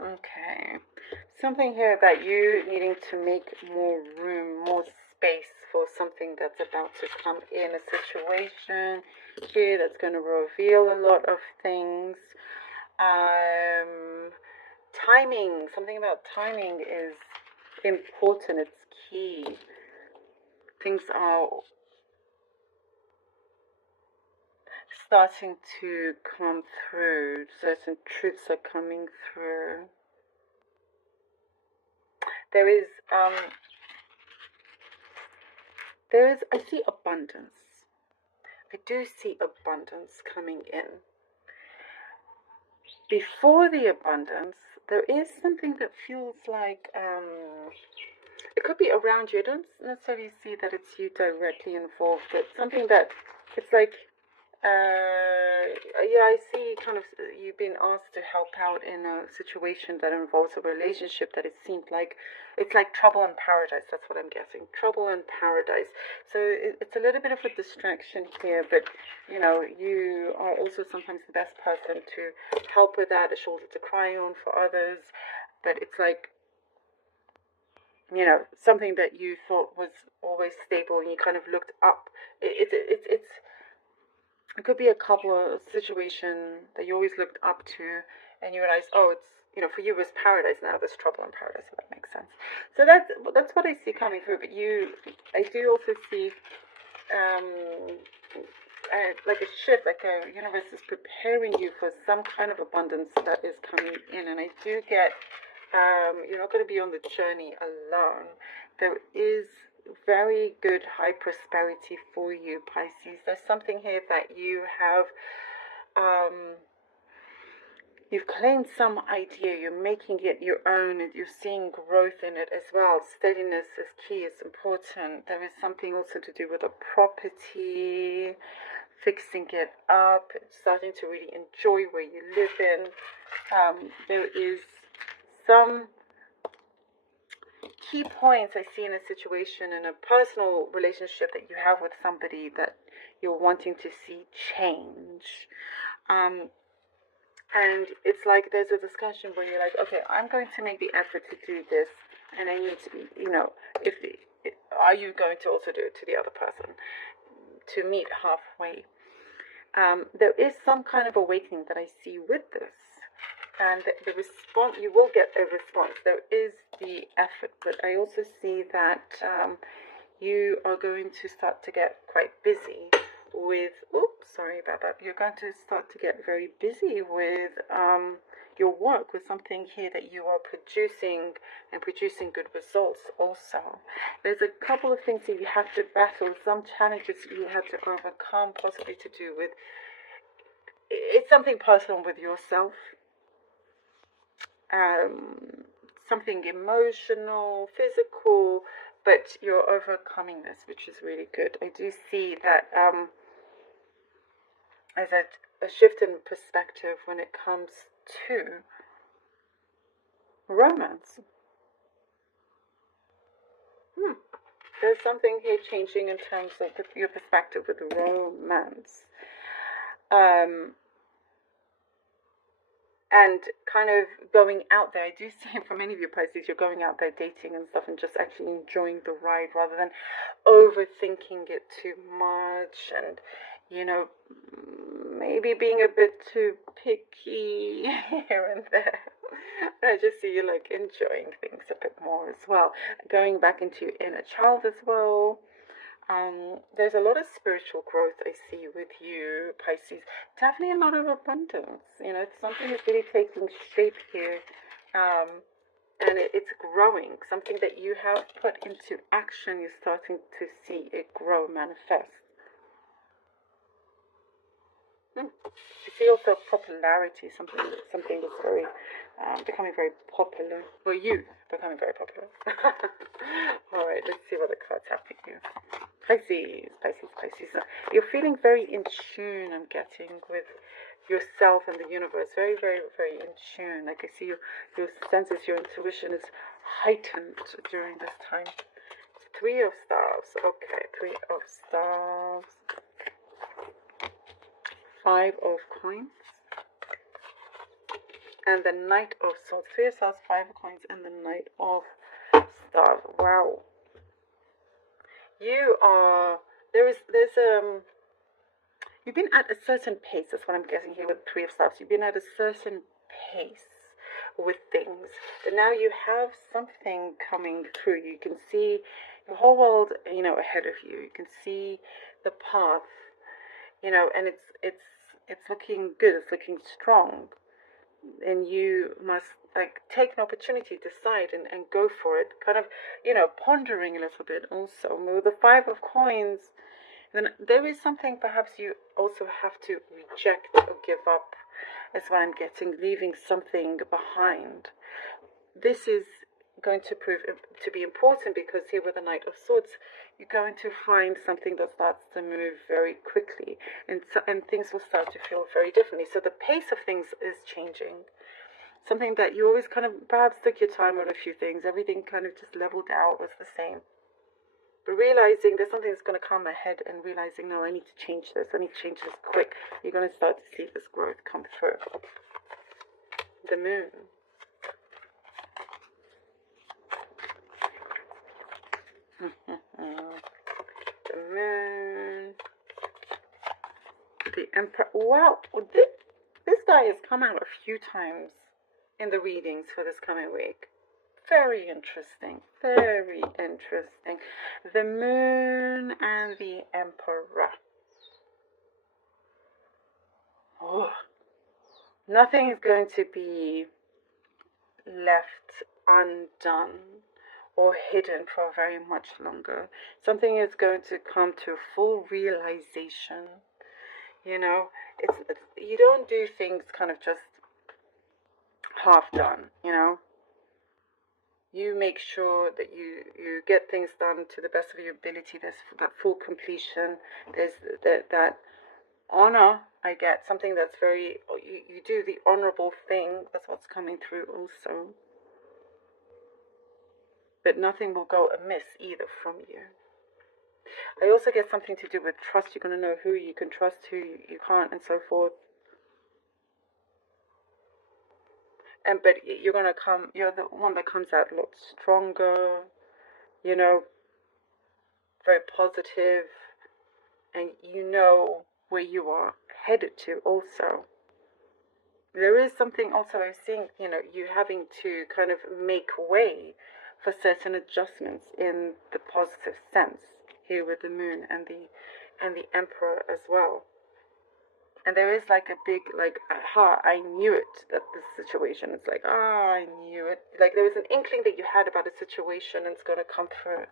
Okay. Something here about you needing to make more room, more space for something that's about to come in, a situation here that's going to reveal a lot of things. Timing, something about timing is important, it's key. Things are starting to come through, certain truths are coming through. There is, I see abundance. I do see abundance coming in. Before the abundance, there is something that feels like, it could be around you. I don't necessarily see that it's you directly involved, but something that it's like, yeah, I see kind of you've been asked to help out in a situation that involves a relationship that it seemed like it's like trouble in paradise. That's what I'm guessing. Trouble in paradise. So it's a little bit of a distraction here, but you know, you are also sometimes the best person to help with that, a shoulder to cry on for others. But it's like, you know, something that you thought was always stable and you kind of looked up. It could be a couple of situation that you always looked up to and you realize, oh, it's, you know, for you it was paradise, now there's trouble in paradise, if that makes sense. So that's what I see coming through. But I do also see like a shift, like a universe is preparing you for some kind of abundance that is coming in. And I do get, you're not going to be on the journey alone. There is very good high prosperity for you, Pisces. There's something here that you have, you've claimed some idea, you're making it your own, and you're seeing growth in it as well. Steadiness is key, it's important. There is something also to do with a property, fixing it up, starting to really enjoy where you live in. There is some key points I see in a situation, in a personal relationship that you have with somebody that you're wanting to see change. And it's like there's a discussion where you're like, okay, I'm going to make the effort to do this, and I need to be, you know, are you going to also do it to the other person, to meet halfway? There is some kind of awakening that I see with this. And the response, you will get a response. There is the effort, but I also see that you are going to start to get quite busy with, oops, sorry about that. You're going to start to get very busy with your work, with something here that you are producing and producing good results also. There's a couple of things that you have to battle, some challenges you have to overcome, possibly to do with, it's something personal with yourself. Something emotional, physical, but you're overcoming this, which is really good. I do see that as a shift in perspective when it comes to romance. There's something here changing in terms of your perspective with romance. And kind of going out there. I do see for many of you Pisces, you're going out there dating and stuff and just actually enjoying the ride rather than overthinking it too much and, you know, maybe being a bit too picky here and there. I just see you like enjoying things a bit more as well. Going back into your inner child as well. There's a lot of spiritual growth I see with you, Pisces. Definitely a lot of abundance. You know, it's something that's really taking shape here. And it's growing. Something that you have put into action, you're starting to see it grow, manifest. You see also popularity, something that's very, becoming very popular. For you, becoming very popular. Alright, let's see what the cards have for you. Pisces. You're feeling very in tune, I'm getting, with yourself and the universe. Very, very, very in tune. Like I see your senses, your intuition is heightened during this time. 3 of Staves. Okay, 3 of Staves. 5 of Coins. and the Knight of Swords. For yourselves, 5 of Coins and the Knight of Staff. Wow. You are, you've been at a certain pace. That's what I'm guessing here with 3 of Staffs. You've been at a certain pace with things, but now you have something coming through. You can see the whole world, ahead of you. You can see the path, and it's looking good. It's looking strong, and you must take an opportunity, decide, and go for it. Kind of, pondering a little bit. Also, with the 5 of Coins, then there is something perhaps you also have to reject or give up. That's what I'm getting, leaving something behind. This is going to prove to be important because here with the Knight of Swords, you're going to find something that starts to move very quickly, and things will start to feel very differently. So the pace of things is changing. Something that you always kind of perhaps took your time on a few things. Everything kind of just leveled out, was the same. But realizing there's something that's going to come ahead, and realizing, no, I need to change this. I need to change this quick. You're going to start to see this growth come through. The Moon. The Moon. The Emperor. Wow. This guy has come out a few times in the readings for this coming week. Very interesting. Very interesting. The Moon and the Emperor. Oh. Nothing is going to be left undone or hidden for very much longer. Something is going to come to full realization. It's you don't do things kind of just half done, You make sure that you get things done to the best of your ability. There's that full completion. There's that honor. I get something that's very, you do the honorable thing. That's what's coming through also. But nothing will go amiss either from you. I also get something to do with trust. You're going to know who you can trust, who you can't, and so forth. But you're the one that comes out a lot stronger, very positive, and where you are headed to also. There is something also I'm seeing, you having to kind of make way for certain adjustments in the positive sense here with the Moon and the Emperor as well. And there is like a big, aha, I knew it, that this situation, it's like, I knew it. Like there was an inkling that you had about a situation, and it's going to come through.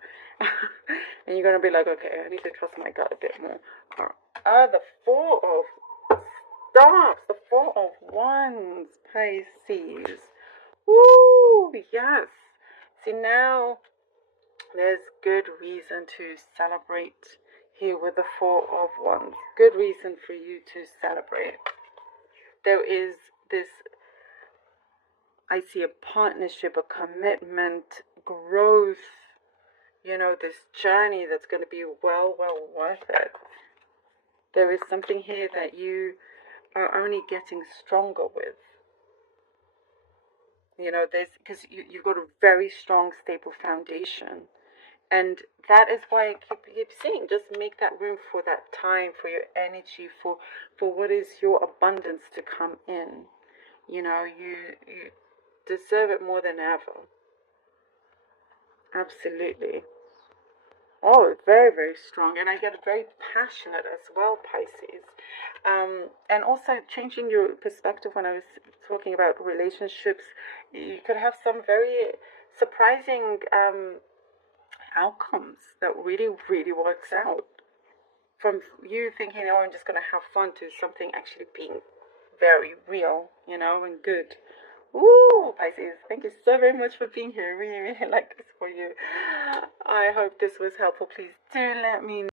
And you're going to be like, okay, I need to trust my gut a bit more. The 4 of Staffs, the 4 of Wands, Pisces. Woo, yes. See, now there's good reason to celebrate here with the 4 of Wands. Good reason for you to celebrate. There is this, I see a partnership, a commitment, growth, this journey that's going to be well worth it. There is something here that you are only getting stronger with. Because you've got a very strong, stable foundation. And that is why I keep saying, just make that room for that time, for your energy, for what is your abundance to come in. You deserve it more than ever. Absolutely. Oh, very, very strong. And I get very passionate as well, Pisces. And also changing your perspective when I was talking about relationships, you could have some very surprising outcomes that really, really works out. From you thinking, oh, I'm just going to have fun, to something actually being very real, and good. Ooh, Pisces, thank you so very much for being here. Really, really like this for you. I hope this was helpful. Please do let me know.